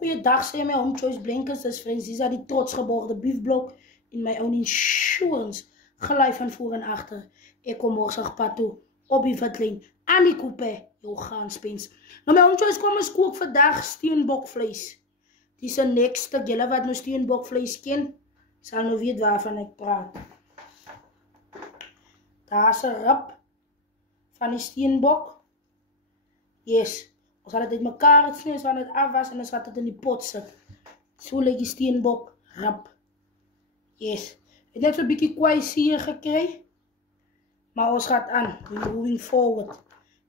Goeiedag, sê my Home Choice Blinkers, dis Francisca, die trotsgeborgde biefblok in my own insurance, gelei van voor en achter. Ek kom morsig pad toe, op die vitlijn, aan die koepe, jou gaanspens. Nou my Home Choice kom ons kook vandag steenbokvlees. Dis een next stuk, julle wat nou steenbokvlees ken, sal nou weet waarvan ek praat. Daar is een rib van die steenbok. Yes. Ons gaan het uit mekaar het snee, ons gaan het afwas en ons gaan het in die pot sit. So lyk die steenbok rib. Yes. Het net so'n bykie kwaai sier gekry. Maar ons gaat aan. We're moving forward.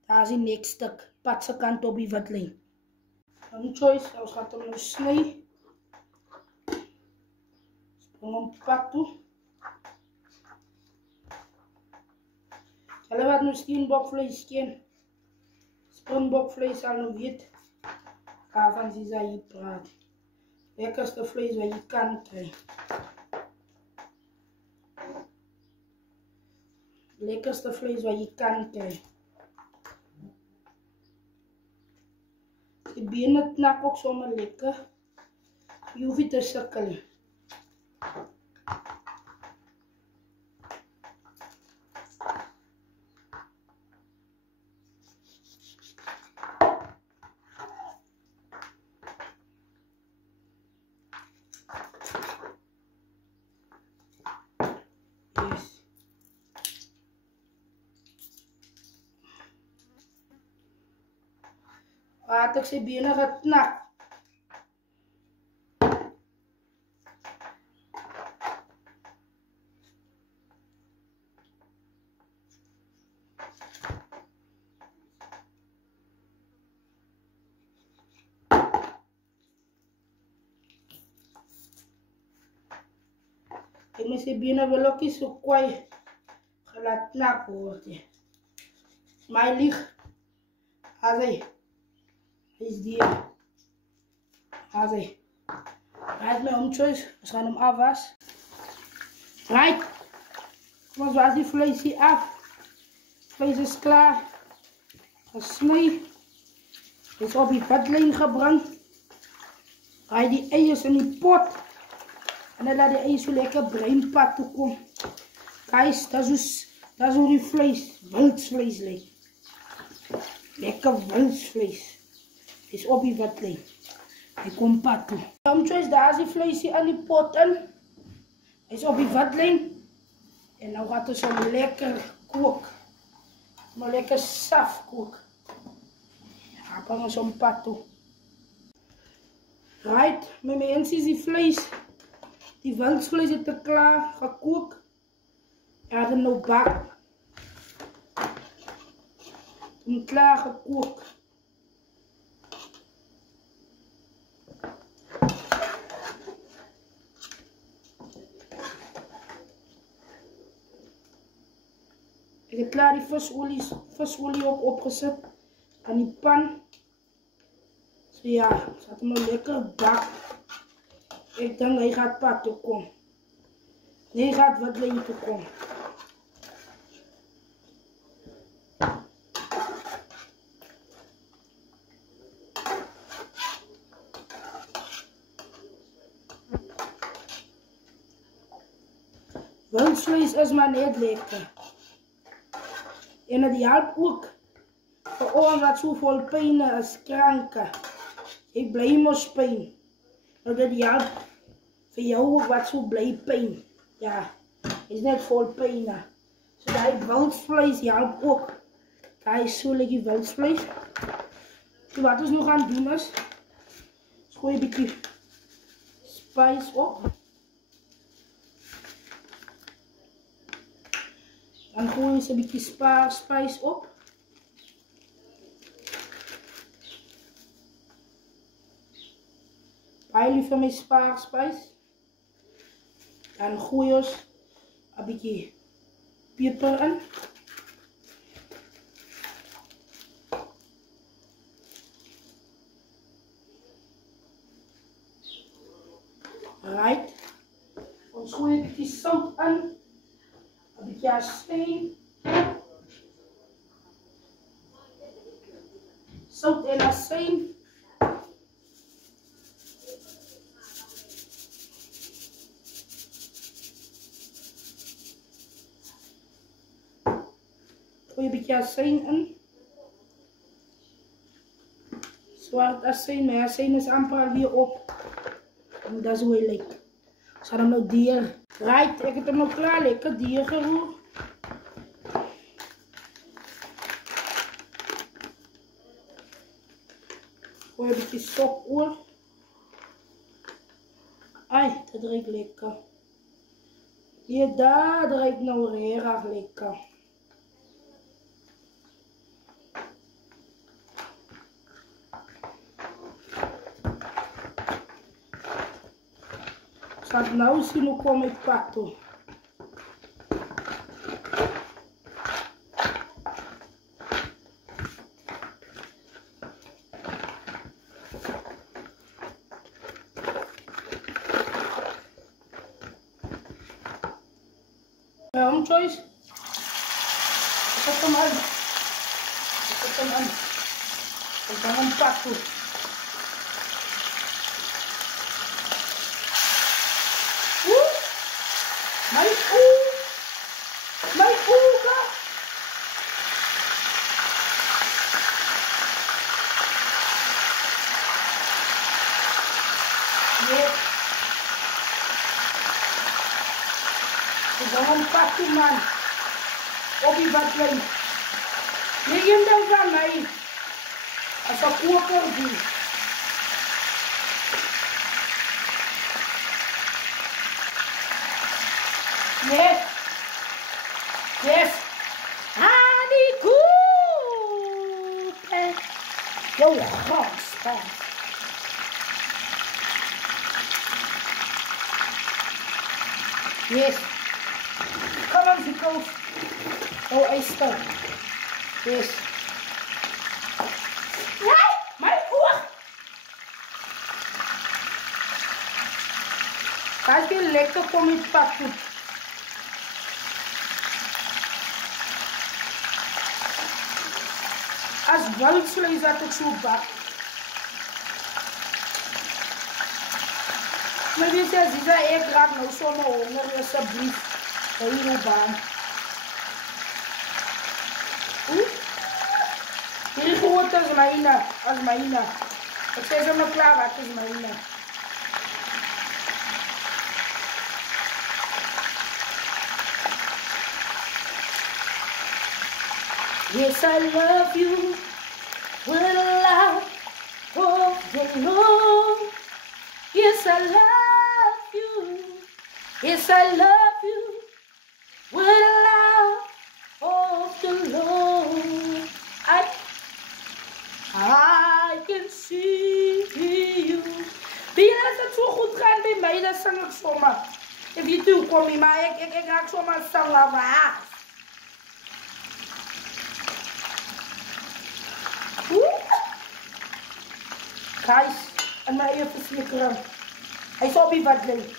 Daar is die next stuk. Patse kant op die witlijn. Home Choice. Ons gaat hem nou snij. Spring om pad toe. Hulle wat nou steenbokvlees ken. Springbokvlees sal nou weet waarvan sy hier praat. Lekkerste vlees wat jy kan kry. Lekkerste vlees wat jy kan kry. Die bene knak ook sommer lekker. Jy hoef nie te sukkel. Had ek sy bene geknak. Ek moet sy bene wel ook nie so kwaai gelaat knak word. Maar hy lieg. As hy is die as hy. Right, my Home Choice. Ons gaan hem afwas. Right. Kom ons was die vlees hier af. Vlees is klaar. Gesnui. Is op die vitlijn gebring. Raai die eiers in die pot. En dan laat die eiers so lekker breinpad toe kom. Guys, dat is hoe die vlees, wildsvlees lyk. Lekker wildsvlees. Is op die vitlijn. Hy kom pad toe. Home Choice, daar is die vlees hier in die pot in. Hy is op die vitlijn. En nou gaat ons hom lekker kook. Maar lekker saf kook. Ja, kom ons hom pad toe. Right, my mense is die vlees. Die wildsvlees het te klaar gekook. En het nou bak. En klaar gekook. Ek het klaar die visolie ook opgesit aan die pan. So ja, zat hem nou lekker bak. Ek dink hy gaat pad toe kom. Nee, hy gaat vitlijn toe kom. Wildsvlees is maar net lekker. En het helpt ook vir ons wat so vol pyn is, kranke. Jy bly mos pyn. Nou dit help vir jou wat so bly pyn. Ja, is net vol pyn. So die wildsvlees help ook. Daar is so lekker wildsvlees. So wat ons nog gaan doen is, gooi 'n bietjie spice op. Dan gooi ons 'n bietjie spice op. Baie lief vir my spice. Dan gooi ons 'n bietjie peper in. Right. Ons gooi 'n bietjie sout in. 'n bietjie asyn. Sout en asyn. een beetje azijn in. Zwart azijn, maar azijn is amper alweer op. En dat is hoe hij lijkt. Ik ga hem nou dier. Right, ik heb hem nog klaar, lekker dier geroerd. Gooi een beetje sok oor. Ai, dat ruikt lekker. Ja, dat ruikt nou heel erg lekker. Ik ga nou zien hoe kom ik pak toe. Mijn choice. Ik zet hem aan. Ik zet hem aan. Ik ga hem pakken. Mijn ogen. Yes. Ik ga hem pakken, man. Op die badlijn. Leg hem dan van mij. Als ik koper doe. Yes. Yes. Honey Cooper. Yo, gast. Yes. Come on, Zico. Oh, I stop. Yes. Nee, mijn oor. Kijk je lekker kom je pakken. Als waldvlees dat ik zo bak. Maar weet je, Ziza, ik raak nou zo'n honger, alsjeblieft. Heel baan. Heel goed als mijne. Ik zei zo maar klaar, wat is mijne. Yes, I love you with a lot of the Lord. Yes, I love you. Yes, I love you with a lot of the Lord. I can see you. Wie als het zo goed gaat bij mij, dan zang ik zomaar. If you do call me, maar ik raak zomaar zanger raar. Guys, en maar even flikkeren. Hij is op die badlijn.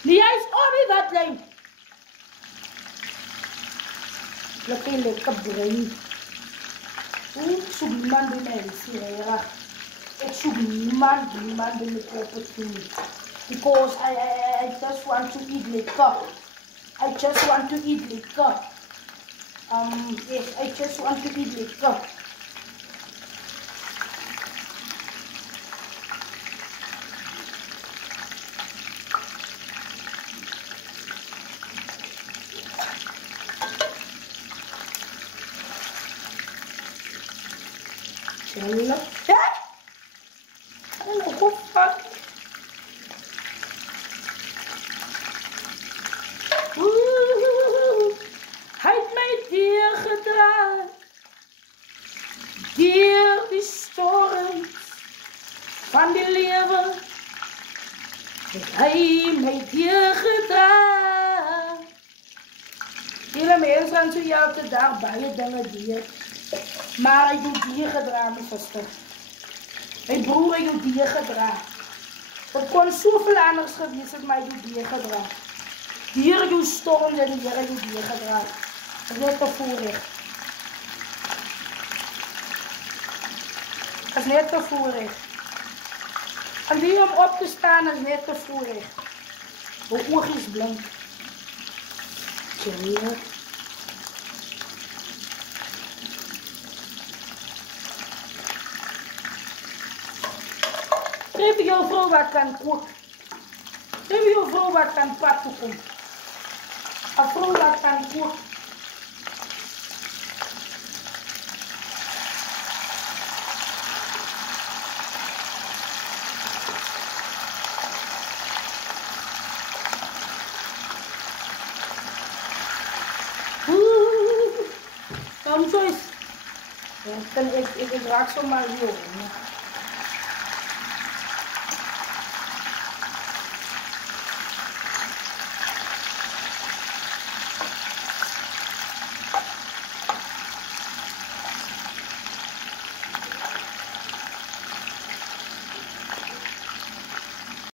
Nee, hij is op die badlijn. Lekker brein. Ik zoek niemand bij mij, ik zoek niemand bij mij kopen te doen. Because I just want to eat liquor. I just want to eat liquor. Yes, I just want to eat liquor. Hallo. Ja? Hallo, hoe fuck? Hij heeft mij neergedraaid. Dier die storm van die leven. Heeft hij mij neergedraaid. Hele mensen aan zo'n jaar op de dag bij je dingen dier. Maar hij doet dier gedraaid, mijn zuster. Mijn broer heeft dier gedraaid. Het kon zoveel anders geweest, maar hij doet dier gedraaid. Dieren doen storm en dieren doen dier gedraaid. Dat is net een voorrecht. Dat is net een voorrecht. En die om op te staan is net een voorrecht. Mijn oog is blank. Chill. Geef jouw vrouw wat kan koken. Geef jouw vrouw wat kan pakken. Een vrouw wat kan koken. Joyce. Ik raak zo maar joh.